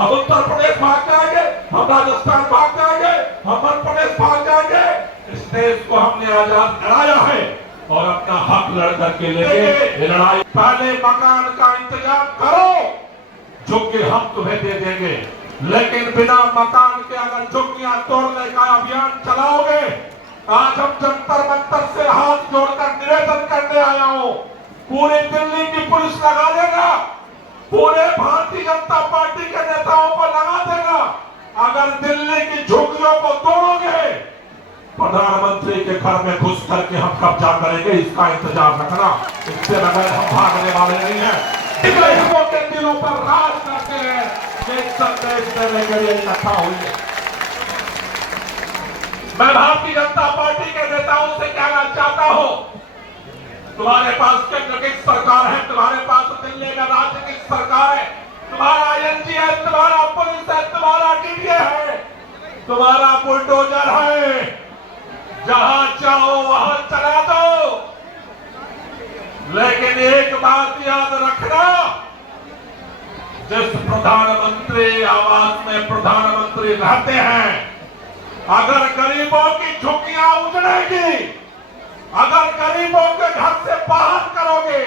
हम उत्तर प्रदेश भाग जाएंगे, हम राजस्थान भाग जाएंगे, हम मध्य प्रदेश भाग जाएंगे। इस देश को हमने आजाद कराया है और अपना हक लड़ करके लेंगे। लड़ाई पहले मकान का इंतजाम करो जो कि हम तुम्हें दे देंगे, लेकिन बिना मकान के अगर झुग्गियां तोड़ने का अभियान चलाओगे, आज हम जंतर मंतर से हाथ जोड़कर निवेदन करने आया हूं, पूरी दिल्ली की पुलिस लगा देगा, पूरे भारतीय जनता पार्टी के नेताओं को लगा देगा अगर दिल्ली की झुग्गियों को तोड़ोगे। प्रधानमंत्री के घर में घुस करके हम कब्जा करेंगे, इसका इंतजाम रखना। इससे बगैर हम भागने वाले नहीं हैं। गरीबों के दिलों पर राज करते हैं, एक संदेश देने के लिए इकट्ठा हुई है। मैं भारतीय जनता पार्टी के नेताओं से कहना चाहता हूं, तुम्हारे पास केंद्र की सरकार है, तुम्हारे पास दिल्ली में राज्य की सरकार है, तुम्हारा एनजी है, तुम्हारा पुलिस है, तुम्हारा डीडीए है, तुम्हारा बुलडोजर है, जहां चाहो वहां चला दो। लेकिन एक बात याद रखना, जिस प्रधानमंत्री आवास में प्रधानमंत्री रहते हैं, अगर गरीबों की झुग्गियां उजड़ेगी, अगर गरीबों के घर से बाहर करोगे,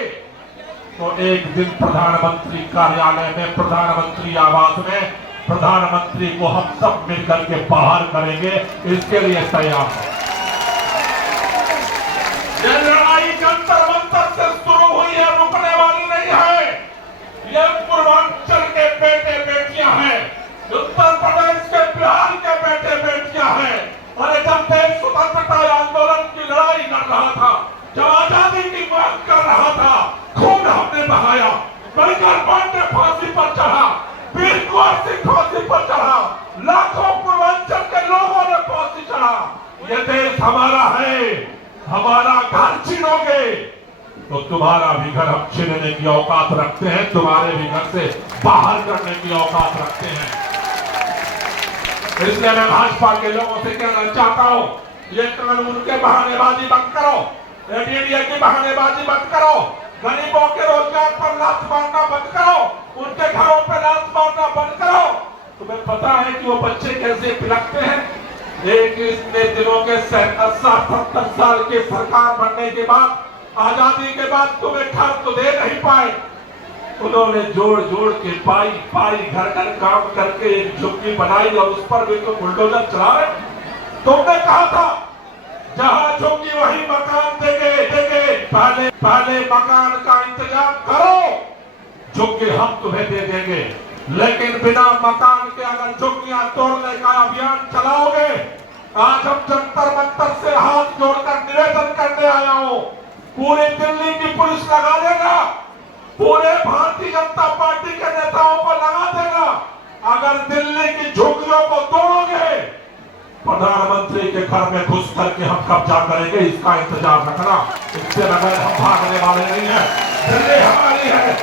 तो एक दिन प्रधानमंत्री कार्यालय में, प्रधानमंत्री आवास में प्रधानमंत्री को हम सब मिलकर के बाहर करेंगे। इसके लिए तैयार है। ये लड़ाई जंतर मंतर से शुरू हुई है, रुकने वाली नहीं है। ये पूर्वांचल के बेटे बेटियां हैं, उत्तर प्रदेश के, बिहार के बेटे बेटियां हैं। और जब देश स्वतंत्रता आंदोलन की लड़ाई लड़ रहा था, जब आजादी की मांग कर रहा था, खून हमने बहाया, मणिकर पांडे फांसी पर चढ़ा, वीर कुंवर सिंह फांसी पर चढ़ा, लाखों पूर्वांचल के लोगों ने फांसी चढ़ा। ये देश हमारा है, हमारा घर छीनोगे तो तुम्हारा भी घर हम छीनने की औकात रखते हैं, तुम्हारे भी घर से बाहर करने की औकात रखते हैं। इसलिए मैं भाजपा के लोगों से कहना चाहता हूं, ये कानून के बहानेबाजी बंद करो, एडीडीए की बहानेबाजी बंद करो, गरीबों के रोजगार पर लात मारना बंद करो, उनके घरों पर लात मारना बंद करो। तुम्हें पता है कि वो बच्चे कैसे पिलकते हैं? एक इतने दिनों के 70 साल की सरकार बनने के बाद, आजादी के बाद तुम्हें घर तो दे नहीं पाए, उन्होंने जोड़ जोड़ के पाई पाई घर घर काम करके एक झुग्गी बनाई और उस पर भी तो बुलडोजर चला रहे। तुमने कहा था जहां झुग्गी वहीं मकान देंगे। पहले मकान का इंतजाम करो, झुग्गी हम तुम्हें दे देंगे, लेकिन बिना मकान के अगर झुग्गियां तोड़ने का अभियान चलाओगे, आज हम जंतर मंतर से हाथ जोड़कर निवेदन करने आया हूं, पूरी दिल्ली की पुलिस लगा देगा, पूरे भारतीय जनता पार्टी के नेताओं को लगा देगा अगर दिल्ली की झुग्गियों को तोड़ोगे। प्रधानमंत्री के घर में घुस करके हम कब्जा करेंगे, इसका इंतजाम रखना। इससे बगैर हम भागने वाले नहीं हैं। दिल्ली हमारी है,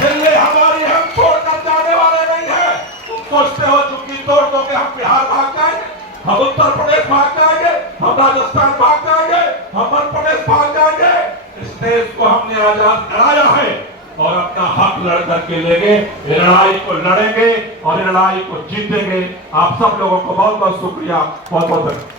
दिल्ली हमारी है, हम छोड़कर जाने वाले नहीं है। तुम सोचते हो झुग्गी तोड़ दोगे हम बिहार भाग जाएंगे, हम उत्तर प्रदेश भाग जाएंगे, हम राजस्थान भाग जाएंगे, हम मध्य प्रदेश भाग जाएंगे। इस देश को हमने आजाद कराया है और अपना हक लड़ करके लेंगे। ये लड़ाई को लड़ेंगे और ये लड़ाई को जीतेंगे। आप सब लोगों को बहुत बहुत शुक्रिया, बहुत बहुत धन्यवाद।